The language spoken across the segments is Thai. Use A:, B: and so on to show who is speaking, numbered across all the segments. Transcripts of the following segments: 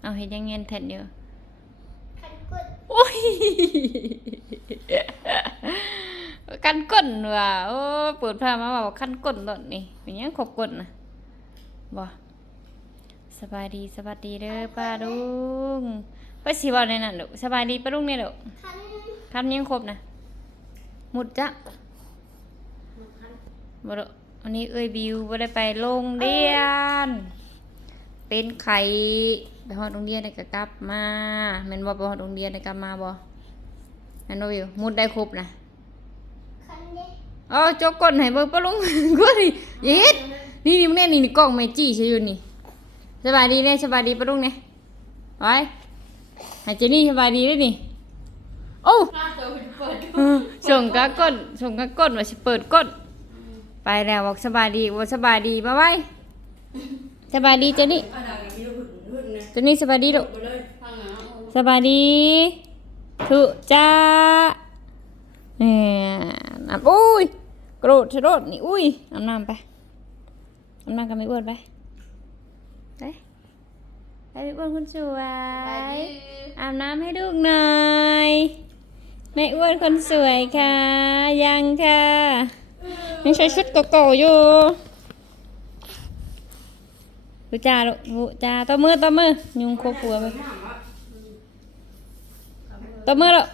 A: เอาเฮ็ดยังเงียนแท้อยู่
B: คันกด
A: โอ้ยกันก้นว่ะโอ้เปิดผ้ามาว่าคันก้นตอนนี้เป็นหยังขบก้นน่ะบ่สบายดีสวัสดีเด้อป้าลุงไปสิเว้าในนั้นลูกสบายดีป้าลุงเนี่ยลูก
B: คัน
A: คำยังครบนะหมุดจ้ะบ่ดอกวันนี้เอ้ยบิวบ่ได้ไปโรงเรียน เป็นไข่ ไปฮอดโรงเรียนได้ก็กลับมาแม่นบ่ไปฮอดโรงเรียนได้กลับมาบ่แม่นบ่บิวหมุดได้ครบนะ
B: คันเด้
A: เอาจกก้นให้เบิ่งปะลุงกูดิอย่าเฮ็ดนี่นี่มึงแน่นี่นี่กล้องแม่จี้ใช่อยู่นี่สบายดีแน่สบายดีปะลุงเนี่ยไว้ให้เจนี่สบายดีเด้อนี่โอ้
B: ถ้าเจอเปิด
A: เออส่งกะก้นส่งกะก้นว่าสิเปิดก้นไปแล้วบอกสบายดีว่าสบายดีมาไว้สบายดีเจนี่
C: อัน นั้นมีหุ่นหุ่นนะ
A: เจนี่สบายดีลูก
C: ไปเลย
B: ฟังนะ
A: สบายดีทุจ้าเนี่ยน้ำอุ้ยโกรธชะโรดนี่อุ้ยอาบน้ำไปอาบน้ำกันไม่อ้วนไปไปไปไม่อ้วนคนสวย อาบน้ำให้ลูกหน่อยแม่อ้วนคนสวยค่ะ ยังค่ะยังใช้ชุดเก่าๆอยู่ ดูจ้าลูกดูจ้าตัวมือตัวมือยุงโคบหัวไปตบมือล้ว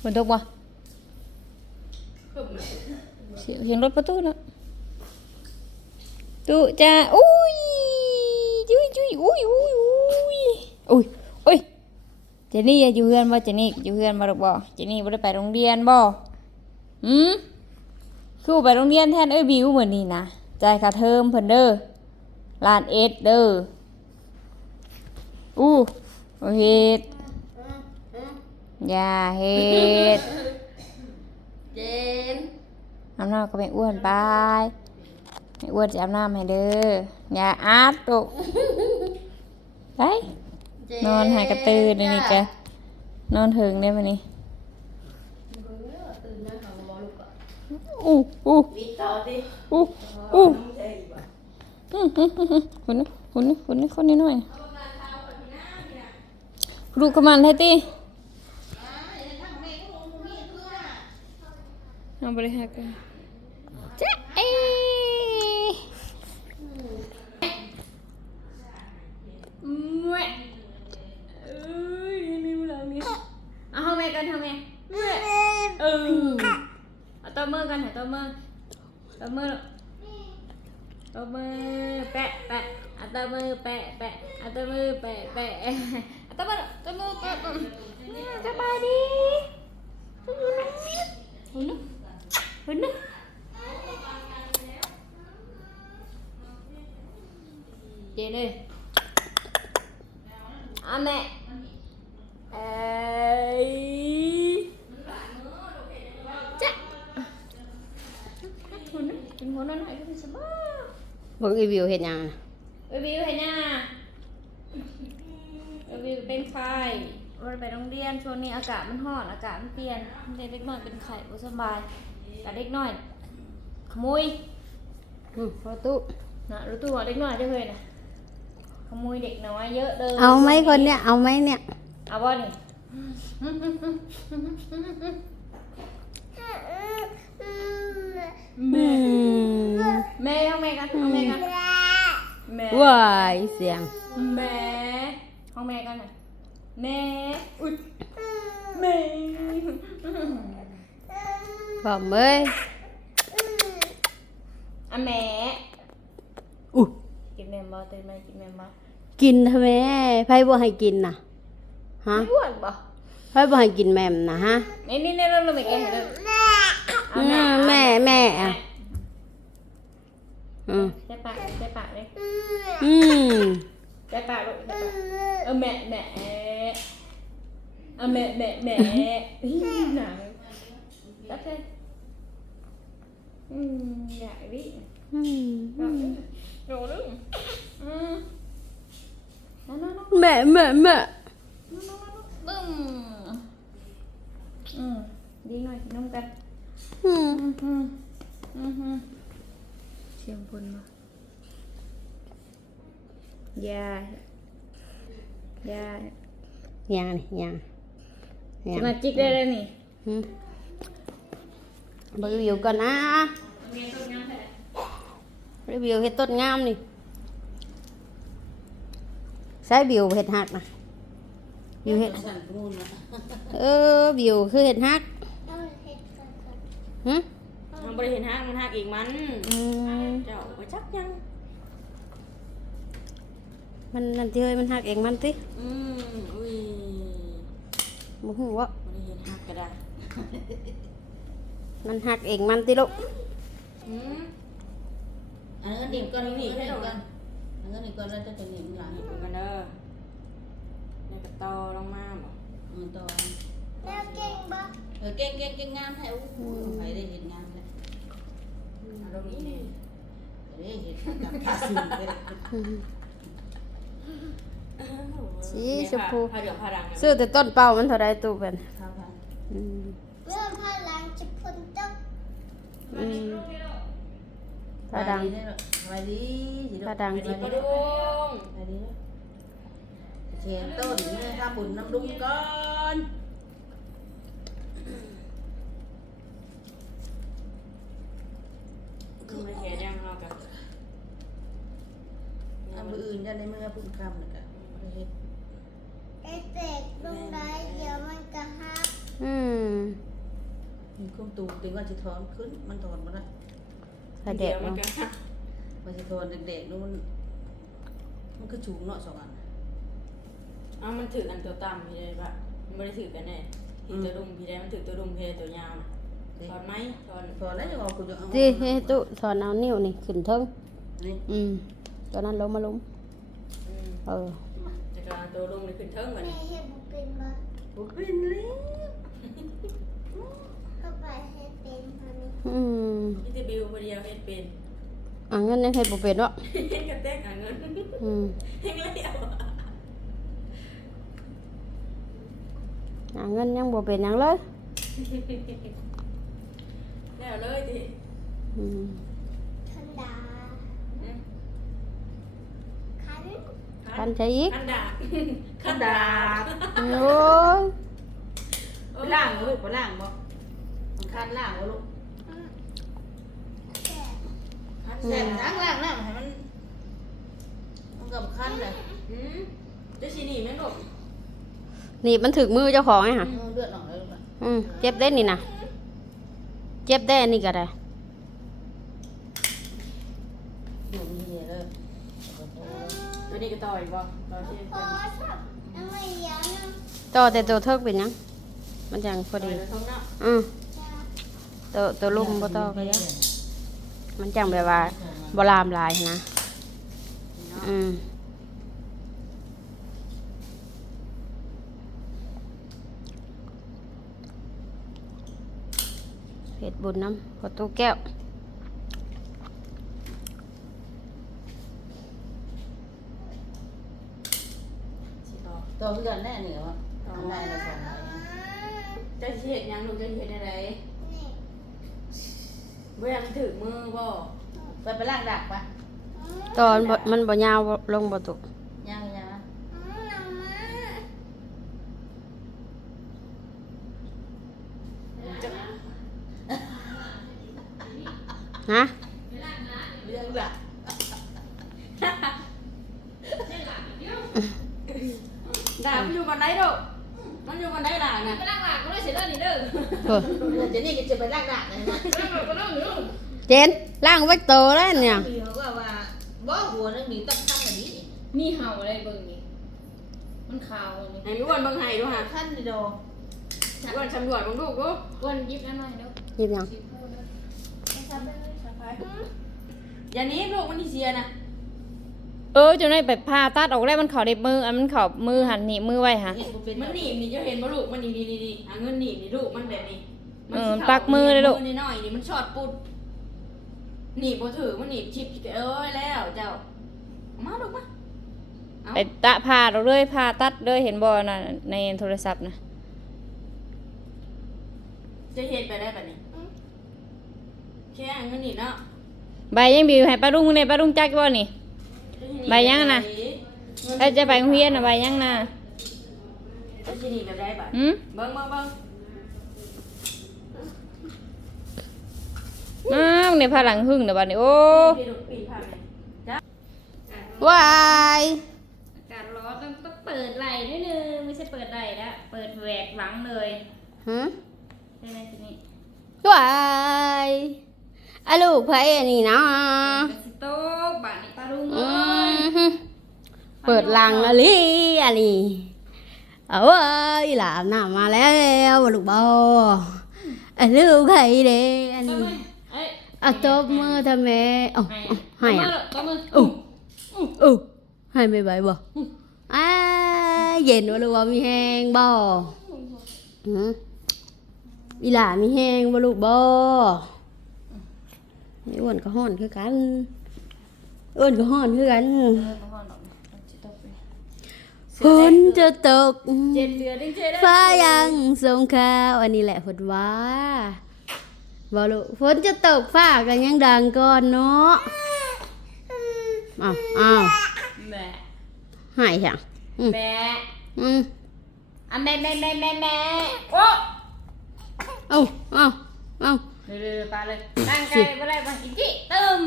A: ฝนตกบ่เสียงเสียงรถประตูแล้วตูจ้าอุ้ยจุ้ยจุ้ยอุ้ยอุ้ยอุ้ยอุ้ยอุ้ยเจนี่อยู่เฮือนบ่เจนี่อยู่เฮือนบ่ดอกบ่เจนี่บ่ได้ไปโรงเรียนบ่หืม คือบ่ไปโรงเรียนแทนเอ้ยบิวเหมือนนี่นะจ่ายค่าเทอมเพิ่นเด้อล้านเอ็ดเด้ออู้โอเฮ็ดอย่าเฮ็ด
C: เจน
A: อาบน้ำก็ไม่อ้วนไปไม่อ้วนจะอาบน้ำให้เด้ออย่าอาบตุกไปนอนหายกระตือเดี๋ยวนี่แกนอนถึงได้ปะนี่อู้อู้
C: มีต่อดิ
A: อู้อู้
C: น้ องใจอีกว่ะ
A: อืมอืมอืมอืมคนนี้คนนี้คนนี้คนนี้หน่อยลูกระมันให้ตีเอาบริหารกันจ๊ะเอแม่เอ้ยนี่มันอะไรเนี่ยเอาห้องแม่กันทำไงแม่เออ เอาตัวมือกันหาตัวมือตัวมือตัวมือแปะแปะเอาตัวมือแปะแปะเอาตัวมือแปะแปะเอาตัวมือตัวมือแปะแปะอืมสบายดีหุ่นนะหุ่นนะเจเลยอาแม่เอ้ยจ๊ะหุ่นนะกินหัวหน่อยๆก็ได้สบาย
C: เบิ่ง อีวิวเฮ็ดหยัง
A: เอวิวเห็นยังเอวิวเป็นไข้วันไปโรงเรียนช่วงนี้อากาศมันร้อนอากาศมันเปลี่ยนเด็กน้อยเป็นไข้บ่สบายกับเด็กน้อย ขโมย
C: อืมประตู
A: นะรู้ตัวเด็กน้อยเด้อเฮ้ยนะขโมยเด็กน้อยเยอะเลย
C: เอาไหมคนเนี้ยเอาไหมเนี่ย
A: เอาบ่นี่
C: อืม
A: แม่เอาแม่กันเอาแม่กันแม่
C: ว้ายเสียง
A: แม่ห้องแม่กันหน่อยแม่อุ้ยแม่
C: พร้อมเอ้ย
A: อะแม่
C: อู้
A: กินแม่บ่ตื่นมากินแม่บ่
C: กินทำไมไผบ่ให้กินน่ะฮะ
A: อ้วนบ่
C: ไผบ่ให้กินแม่มน่ะฮะ
A: นี่นี่นี่เราเราไม่แกให้เลย
C: อืมแม่แม่อะอืม
A: ใช่ปากใช่ปากเลย
C: อืม
A: ใช่ปากลูกใช่ปากเออแม่แม่เออแม่ แม่แม่ฮิหนังตัดเลยอืมอยากดิ
C: อืม
A: อยากดิโดดดึงอืมนั่นนั่นนั่น
C: แม่แม่แม่
A: บึ้มอืมดีหน่อยกินนมกัน
C: อืม
A: อืม Ừ, อืมอืมอืมเสียงคนมายายา
C: ยังนี่ยังยั
A: ส
C: ง
A: มาจิกได้เลยนี่
C: หืมรีวิวก่อนนะรีวิวเฮ็ดต้นงามนี่ใช้บิวเฮ็ดฮักนะบิวเฮ็ดเออบิวคือเฮ็ดฮัก
B: เอาเห็ดก่อนก่อน
C: หึ
D: บ่ได้เห็นห้างมันหักอีกมัน
C: อืม
D: เจ้าบ่จักยัง
C: มันนั่นที่เฮ้ยมันฮักเองมันติ
D: อืมอุ้ย
C: บ่ฮู้ว่า
D: บ่ได้เห็นหักก็ได้
C: มันฮักเองมันติลูก
D: อืมอันนั้นหนีบก่อนหนีบให้ก่อนอันนั้นหนีบก่อนแล้วจะจะหนีบหลัง
E: หยิบมันกันเด้อในกระตอลงมาบ่
D: อืมตอน
B: แม่เก่งบ่
D: เออเก่งเก่งเก่ เห็นงามแล้ว
E: เอาลงนี้นี่
D: ได้เห็นกับภาษีเลย
C: อืมสีชมพู
E: ผ้าเหลืองผ้าดัง
C: ซื้อแต่ต้นเป่ามันเท่าไรตู้เป็น
D: เท่ากัน
C: อืม
B: เมื่อพลังจะพ้นตก
C: อืมตาดัง
D: สบายดีสิลูก
C: ตาดัง
D: สบาย
E: ปลา
D: ดี
E: ดุง
D: สบายดีเชียงต้นเมื่อทำบุญน้ำดุงก่อน
E: คือมันแข็งยังเรากัน
D: อันมืออื่นจะในเมื่อพุ่งคำนะกะบ่ได้เฮ็ด
B: ไอ้เด็กลงได้เดี๋ยวมันก็หัก
C: อืม
D: มีคุ้มตูถึงว่าจะถอนขึ้น มันถอนมาได้
C: กระเด็ก
E: มัน
C: เนาะ
E: กัน
D: มันจะถอนเด็กๆนู้นมันมันก็สูงเนาะสองอัน
E: อ้าวมันถือกันตัวต่ำพี่ได้ปะมันไม่ได้ถือกันแน่ถือตัวดุมพี่ได้มันถือตัวดุมพี่ได้ตัว ยาวนะ ถอนไหมถอน
D: ถอนแล้วจะเอากูจะเอา
C: ดิให้ตู้สอนเอานิ้วนี่ขึ้นเทิง
D: นี่
C: อืมตอนนั้นล้มมาล้ม
E: อืม
C: เออ
E: จะกลางตัวดุมเลยขึ้นเทิงเหมือน
B: แม่เห็ดบ่เป็นบ่
D: กูเป็นเลย
B: เข้าไปให้เป็นมันนี้
C: อืม
E: พี่จะบิวคนเดียวเฮ็ดเป็น
C: อะเงินยังเฮ็ดบ่เป็นเนาะ
E: เฮ็ดกระแตกหาเงิน
C: อืม
E: เฮ็ดแล้ว
C: อะเงินยังบ่เป็นหยังเลย
E: แล้วเลยที
C: อืม
B: ทันดา
E: อืม
B: คัน
C: คันใช้อีก
E: ขันดาบ
D: ขันดาบ
C: โอ้ย
D: ไปล่างบ่ลูกไปล่างบ่มันคันล่างบ่ลูก
B: อืมแก่
E: ขัน
D: แซ่
E: ดา
D: บบล้างล่างน้ำให้มันมันกับคันเลย
E: อืมจะสีหนีไหมลูก
C: นี่มันถึกมือเจ้าของไงค่ะ
D: เลือดออกเลยลูกอะ
C: อืมเจ็บได้นี่นะ เจ็บได้อันนี้ก็ได้
D: อยู่นี่เลย
E: ตัวนี้ก็ต่ออีกบ่ต่อที่
B: โอ้ชอบน้ำไม่เยอะนะ
C: ต่อแต่ตัวเทิกเป็นหยังมันจังพอดี
E: ต่อท้องเนาะ
C: อืม
B: จ้า
C: ตัวตัวลุ่มบ่ต่อก็ยังมันจังแบบว่าบ่ลามหลายนะ อืมเผ็ด บุญน้ำพอตู้แก้ว
E: สิต่อ
D: ตัวเพื่อนแน่เหนียวอะทำไมเราสองไง
E: จะสิเฮ็ดหยังลูกจะสิเฮ็ดอะไร
B: นี่
E: บ่อยากมันถึกมือบ่
D: ไปไปล่างดักปะ
C: ตอนบ่มันบ่ยาวบ่ลงบ่ตุ
D: ยังยังนะ
B: อืมน้ำมา
C: ฮะ
D: เรื่องดัก
E: ด่ามันอยู่บันไดโดมันอยู่บันไดด่าน่ะ
A: ไปนั่งหลังก็ได้เสียเรื่องนี้เด้อ
C: เออ
D: เดี๋ยวนี้ก็จะไปล่างดักเลยนะ
A: นั่งหลังก็นั่งอยู่
C: เจนล่างไว้โตแล้วเนี่ย
D: มีเขาว่าว่าบ่หัวนึงมีตั้งขั้นอันนี้
A: มีเห่าอะไรเบิ่งนี่มันขาวนี่
E: ให้มีอ้วนเบิ่งให้ดูฮะ
D: ขั้นนี่โด
E: อ้วนสำรวจเบิ่งลูกดู
A: ก้นยิบนั่นหน่อยเด้อ
C: หยิบหยัง
A: สิพูดเด้ อ
B: ไปทำเป็น
E: อย่าหนี้ลูกมันสิเสียนะ
A: เออจนได้ไปผ่าตัดออกแล้วมันเข่าในมืออันมันเข่ามือหันหนีบมือไว้ค่ะ
E: มันหนีบนี่จะเห็นบ่ลูกมันนี่นี่ๆๆหาเงินหนีบนี่ลูกมันแบบนี้
A: เออปักมือเลยลูก
E: มือน้อยๆนี่มันช็อตปุดหนีบบ่ถือมันหนีบชิปเอ้ยแล้วเจ้าเอามาลูกมาเอา
A: ไปตะผ่าเราเลยผ่าตัดเลยเห็นบ่น่ะในโทรศัพท์นะ
E: จะเห็นไปได้ปะนี่ แค่เงินนี่เนาะ
A: ใบยังบิวให้ป้าลุงเนี่ยป้าลุงจักบ่นี่ ใบยังอะน่ะ
E: เแล้
A: วจะไปโรงเรียนน่ะไปยังน่ะ
E: จะสิหนีแบบได้บัด
A: หืม
E: เบิ่งเบิ่งเบิ่ง
A: อ้าวในพาหลังหึ่งเดี๋ยวบัดนี้โอ้
E: ปีดุปีผ่านไหมจ้ะ
C: วาย
A: อากาศร้อนต้องต้องเปิดไหล่นิดนึงไม่ใช่เปิดไหล่แล้วเปิดแหวกหลังเลย
C: ฮะ
A: ใช่ไหมทีนี้
C: วาย อะลูกไผอันนี้เนาะ
A: สิโตกบานี้ปาลุงเอ้ย
C: เปิดลังอลีอันนี้เอาเว้ยหลาหน้ามาแล้วลูกบออะลูกใครเด้อันนี้
A: อ้ะ
C: ตบมือทำไมเอ้า
A: อ
C: ให้อะ
A: ตบมือ
C: ตบมือ ừ hai mươi bảy bò à về nữa luôn bò มีแหงโบอื đi làm mi hang bò luôn bò ไอ้อ้วนก็ฮ้อนคือกันอ้วนก็ฮ้อนคือกัน
A: เออบ่ฮ้อนดอกมันสิตกไป
C: ฝนจะตก
A: เจ็ดเดือนจริงๆได้
C: ฟ้ายังส่งข่าวอันนี้แหละฝนว่าบ่ลูกฝนจะตกฟ้ากันยังดังก่อนเนาะอ้าวอ้าว
A: แบะ
C: หายจังอืม
A: แบะ
C: อืม
A: อะแม่แม่แม่แม่แม่โอ้
C: เอ้าเอ้าเอ้า
A: เร็วๆปลาเลยตั้งใจบ่ได้บ่กินจิตึม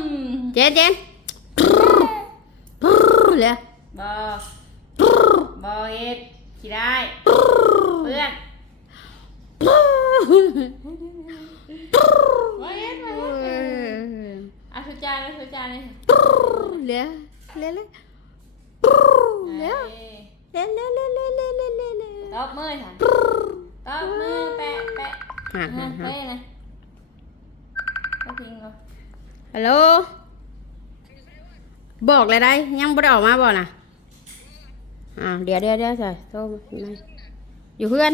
C: เจนเจนเลย
A: บ่บ่เฮ็ดสิได้เพื่อนบ่เฮ็ดบ่เฮ็ดอะสุจานเลยสุจานเลย
C: เลยเลยเลยเลย
A: เอ้ย
C: เลยเลยเลยเลยเลยเลยเลย
A: ตบมือค่ะตบมือแปะแปะ
C: ฮ่า
A: อะ
C: ฮ่า ฮ่า
A: เป้เลยก็ทิ้งเลย
C: ฮัลโหลบอกเลยได้ยังบ่ได้ออกมาบ่น่ะอ่าเดี๋ยวเดี๋ยวเดี๋ยวใส่โทรมาอยู่เพื่อน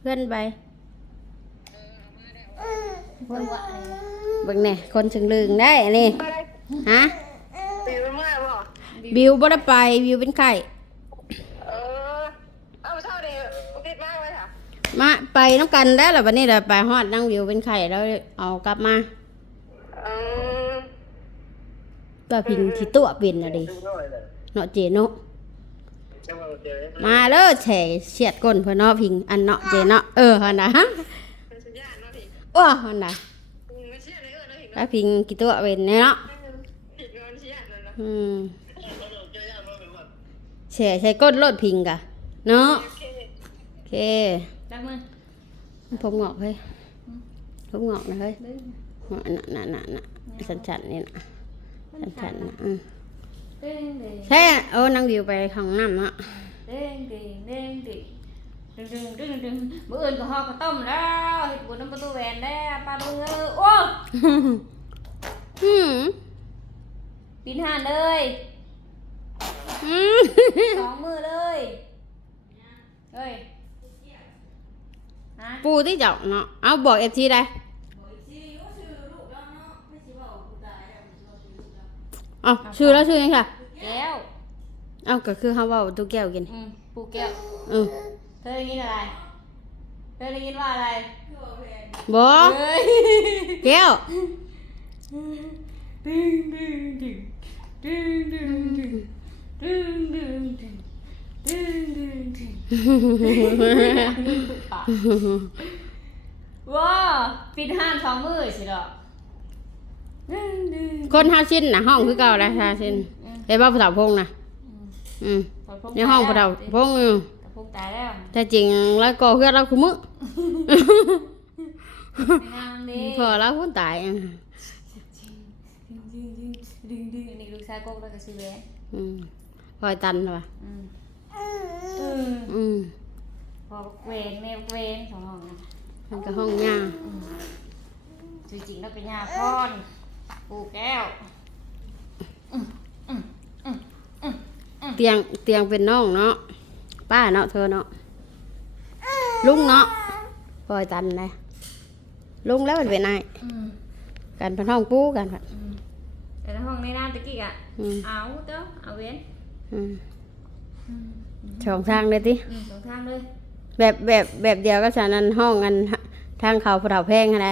C: เพื่อนไปเบิ่งแน่คนถึงลึงได้อันนี่ฮะ
B: ตื่นมาบ่
C: บิวบ่ได้ไปบิวเป็นไข้
B: เออเอาเท่านี้ติดมากเลยค่ะ
C: มาไปน้องกันได้หรอวันนี้เราไปฮอดนั่งวิวเป็นไข่แล้วเอากลับมา
B: อืม
C: ก็พิงที่ตัวเป็นนะดิเนาะเจเนาะมาเด้อแฉเฉียดก้นเพื่อนเนาะพิง อันเนาะเจเนาะเออหั่นนะ
B: เป็นสัญญาณเนาะพี่
C: ว้าหั่นนะ
B: ไม่เชื่อเลยเออเนาะพี่
C: แล้วพิงกี่ตัวเป็นเนาะ
B: ผิดเงินสัญญาณนั่นเนาะ
C: อืมแฉใช้ก้นโลดพิงกะเนาะ
B: โอเค
C: โอเค
A: จับมือ
C: ผมงอกเฮ้ยผมงอกนะเฮ้ย น่ะน่ะน่ะน่ะสันสันๆนี่นะสันสันๆนะอืม
A: เด้งเด้ง
C: แท้เออนั่งวิวไปข้างน้ำเนาะ
A: เด้งเด้งเด้งเด้งดึงดึงดึงดึงมื้ออื่นก็ฮอกข้าวต้มแล้วเฮ็ดบุญน้ำประตูแหวนได้ปลาลุงเอ้ยโอ้
C: อืม
A: ปีนหานเลย
C: อืม
A: สองมือเลยเฮ้ยฮะ
C: ปูที่เจ้าเนาะเอาบอกเอฟทีได้ เอาชื่อแล้วชื่อยังค่ะ
A: แก้ว
C: เอาก็คือเขาเว่าตุกแก้วกิน
A: อืมปูแก้ว
C: เออ
A: เธอได้ยินอะไร เธอได้ยินว่าอะไร
C: บอ
A: เฮ้ย
C: แก้ว
A: ดึงดึงดึงดึงดึงดึงดึงดึงดึงดึงดึงดึงว้าปิดห้านสองมือสิดอกดึงดึง
C: คนห้าชิ้นนะห้องคือเก่าเลยห้าชิ้นเห็นว่าผู้เฒ่าพงนะอืมในห้องผู้เฒ่าพงอยู่
A: แต่พงตายแล้ว
C: แต่จริงแล้วก็เพื่อนเราคุมือ
A: งามดี
C: พอแล้วคนตายอะ
A: ดึงดึงดึงดึงนี่ลูกชายกบแล้วก็ซื้อแหวน
C: อืมพอยตันว่ะ
A: อืมเออ
C: อืม
A: พอเวนแม่เวนสองห้องนะ
C: มันก็ห้องย่า
A: จริงๆแล้วเป็นยาพร ปูแก้ว
C: เตียงเตียงเป็นน้องเนาะป้าเนาะเธอเนาะลุงเนาะพอยตันเลยลุงแล้วมันเป็นไง
A: อืม
C: กันเป็นห้องปูกันผัด
A: อืมแต่ในห้องในน้ำตะกี้อะ
C: อืม
A: เอาเต้าเอาเว้น
C: อืมสองทางเลยติ
A: อืมสองทางเลย
C: แบบแบบแบบเดียวก็ฉะนั้นห้องอันทางเขาผู้เฒ่าแพงอะไร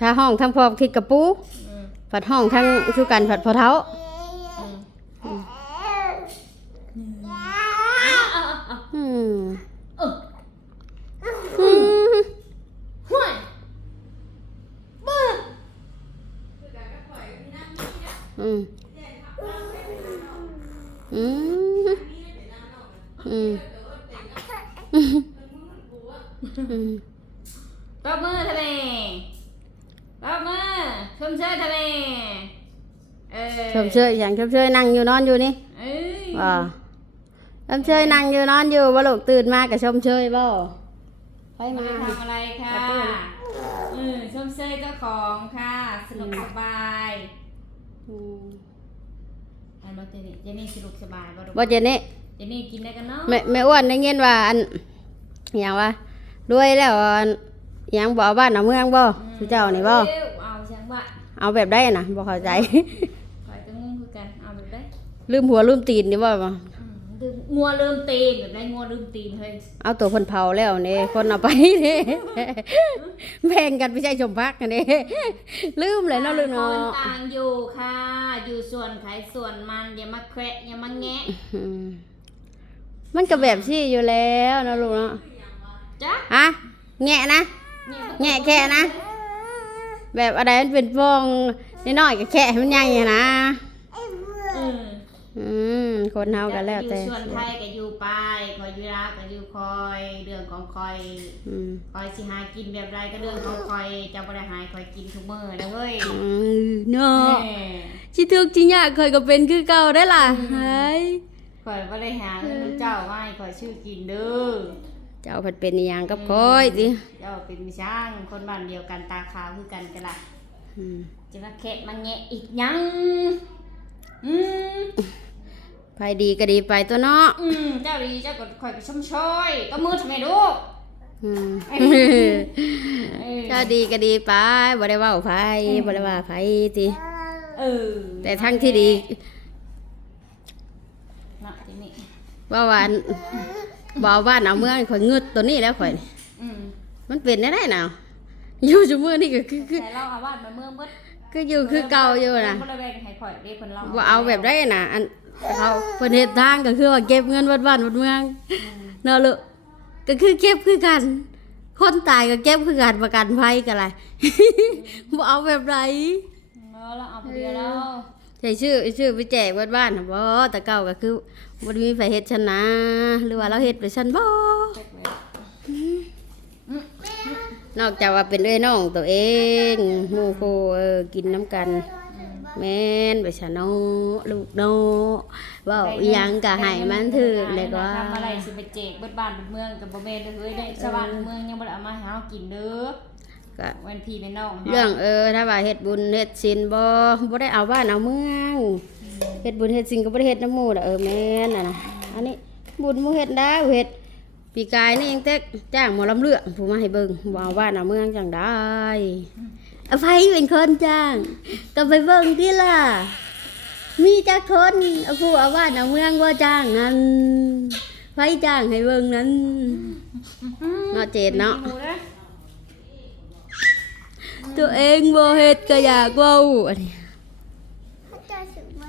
C: ถ้าห้องทั้งพอกทิศกระปู
A: อืม
C: ผัดห้องทั้งคือกันผัดพอเท้า
A: อืม
C: อืมอืมอืมอืม
A: ตบมือทะเลตบมือชมเชยทะเลเออ
C: ชม เชยอย่างชมเชยนั่งอยู่นอนอยู่นี่
A: เอ้ย
C: บ่ชมเชยนั่งอยู่นอนอยู่บ่ลูกตื่นมากับชมเชยบ่ไป
A: ไม่
C: มา
A: ได้ทำอะไรค่ะเออชมเชยเจ้าของค่ะสนุกสบาย
C: อืม
A: อันรถเจนี่เจนี่สนุกสบายบ่ลูก
C: บ่เจนี่
A: เจนี่กินได้กันเนาะ
C: แม่แม่อ้วนได้ยินว่าอันอหย่างว่ารวยแล้วอันอหยังบ่เอาบ้านเอาเมืองบ่สุเจ้านี่บ่
A: เอ้ยเอาช่างว่า
C: เอาแบบได้น่ะบ่เข้าใจ ลืมหัวลืมตีนนี่บ่บ่
A: อืมลืมงัวลืมตีนแบบได้งัวลืมตีนเฮ้ย
C: เอาตัวเพิ่นเผาแล้วนี่คนเอาไปนี่แบ่งกันไปใช้ชมพักกันนี่ลืมเลยเนาะลืม
A: ค
C: เนาะ
A: นต่างอยู่ค่ะ อยู่ส่วนใครส่วนมันอย่ามาแคระอย่ามาแงะ
C: อืมมันก็แบบซี่อยู่แล้วเนาะลูกเนาะ
A: จ้ะ
C: ฮะแงะนะแงะแค่นะ แบบอะไรมันเป็นฟองน้อยๆก็แค่ให้มันใหญ่อะนะ
A: เออ
C: อืม คนเฮากันแล้วแต่
A: อยู่ส่วนไทยก็อยู่ไปคอยอยู่ลาวก็อยู่คอยเรื่องของคอย
C: อืม
A: คอยสิหากินแบบไรก็เรื่องของคอยจะบ่ได้หายคอยกินทุกมื้อนะเว้ย
C: อืมเนาะ
A: แหม่
C: สิทุกข์สิยากเคยก็เป็นคือเก่าได้ล่ะเฮ้ย
A: คอยบ่ได้หาเงินเจ้าไม่คอยชื่อกินเด้อ
C: เจ้าเพิ่นเป็นอีหยังกับคอยติ
A: เจ้าเป็นช่างคนบ้านเดียวกันตาขาวคือกันกันล่ะ
C: อืม
A: จะมาแคะมาแงะอีกยัง อืม
C: ไปดีก็ดีไปตัวเนาะ
A: อืมเจ้าดีเจ้าก็คอยไปชมชอยก็มือทำไมลูก
C: อืม
A: เออ
C: เจ้าดีก็ดีไปบ่ได้เว้าไผบ่ได้ว่าไผติ
A: เออ
C: แต่ทั้งที่ดี
A: เนาะทีนี้
C: ว่าว่าอันบ่เอาบ้านเอาเมืองข่อยงึดตัวนี้แล้วข่อย
A: อืม
C: มันเป็นได้ได้น่ะอยู่ซุมื้อนี่ก็คือคือ
A: แต่เราเอาวาดมาเมืองเบิด
C: คืออยู่คือเก่าอยู่น่ะ
A: บ่ได้แบ่งให้ข่อยเด้เพิ่นเรา
C: บ่เอาแบบได้น่ะอัน เขาเพิ่นเฮ็ดทางก็คือว่าเก็บเงินวัดบ้านวัดเมืองเนาะลูกก็คือเก็บคือกัน คนตายก็เก็บคือกันประกันภัยก็ไรบ่เอาแบบไร
A: เออเราเอาไปเดียวแล้ว
C: ใช่ชื่อชื่อไปแจกวัดบ้านน่ะบ่แต่เก่าก็คือบ่ได้มีไผเฮ็ดฉันนะหรือว่าเราเฮ็ดไปฉันบ่
A: เก็บไว้
C: นอกจากว่าเป็นเอ้อยน้องตัวเองหมู่คู่เออกินน้ำกัน แม่นไปฉันเนาะลูกเนาะเว้าอีหยังก็ให้มันถึกเลยก็ว่า
A: ทำอะไรสิไปแจกเบิดบ้านเบิดเมืองกับบ่แม่นเด้อเฮ้ยได้ชาวบ้านเมืองยังบ่ได้เอามาให้เฮากินเด้อ
C: ก็
A: วันพี่ในน้อง
C: เรื่องเออถ้าว่าเฮ็ดบุญเฮ็ดศีลบ่บ่ได้เอาบ้านเอาเมืองเฮ็ดบุญเฮ็ดศีลก็บ่ได้เฮ็ดน้ำหมู่ดอกเออแม่นน่ะนะอันนี้บุญหมู่เฮ็ดได้เฮ็ดปีกายนี่ยังเต็กจ้างหมอลำเลือกผู้มาให้เบิ่งบ่เอาบ้านเอาเมืองจังได้เอาไผเป็นคนจ้าง ก็ไปเบิ่งติล่ะ มีจักคนเอาผู้เอาบ้านเอาเมืองบ่จ้างนั้นไผจ้างให้เบิ่งนั้นเนาะเจดเนาะ
A: หมูเด้อ
C: ตัวเองบ่เฮ็ดก็อยากเว้าอันนี้
F: อาจารย์ถึงไหม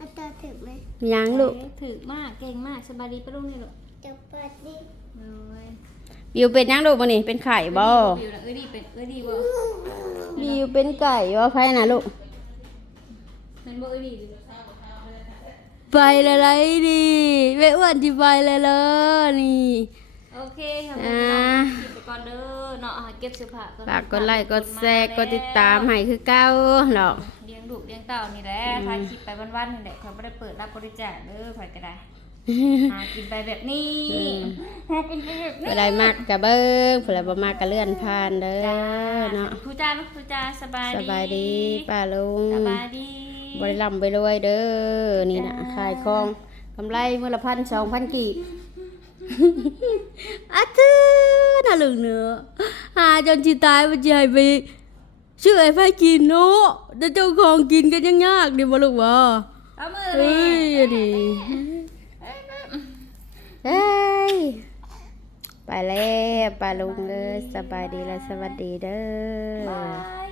F: อาจารย์ถึงไหม
C: หยังลูก
A: ถึกมากเก่งมากสบายดีปะลูกนี่ลูก
F: จะเปิดดิ
A: โอ้ย
C: บิวเป็นหยังลูกบ่นี่เป็นไข่บ่
A: บิวนะเอ้ยดีเป็นเอ้ยดีบ่
C: บิวเป็นไก่บ่ไผน่ะลูก
A: มันบ่เอ้ยดี
C: ไปละไรดิแม่อ้วนสิไปละเลยนี่
A: โอเคค่ะ
C: อ่า
A: ไปก่อนเด้อเนาะเก็บเสื้อผ้าก่อน
C: ฝากกดไลค์กดแชร์กดติดตามให้คือเก่าเนาะ
A: เลี้ยงลูกเลี้ยงเต่านี่แหละถ่ายคลิปไปวันๆนี่แหละเขาบ่ได้เปิดรับบริจาคเด้อไผก็ได้ หากินไปแบบนี้หากินไปแบบนี้
C: ผู้ใดมักก็เบิ่งผู้ใดบ่มักก็เลื่อนผ่านเด้อเนาะ
A: ผู้จ้าลูกผู้จ้าสบาย
C: ส
A: ดี
C: บายดีป้าลุง
A: สบายดี
C: บ่ได้ร่ำไปรวยเด้อนี่น่ะขายของกำไรมื้อละพันสองพันกีบอาทือน่ะลึงเนื้อหาจนสิตายบ่สิให้ไปชื่อไอ้ไผกินเนาะแต่เจ้าของกินก็ยังยากดิบ่ลูกว่า
A: เอามือ
C: เอ้ยอะดิ เฮ้ยไปแล้วป้าลุงเอ้ยสบายดีและสวัสดีเด้อ
A: บาย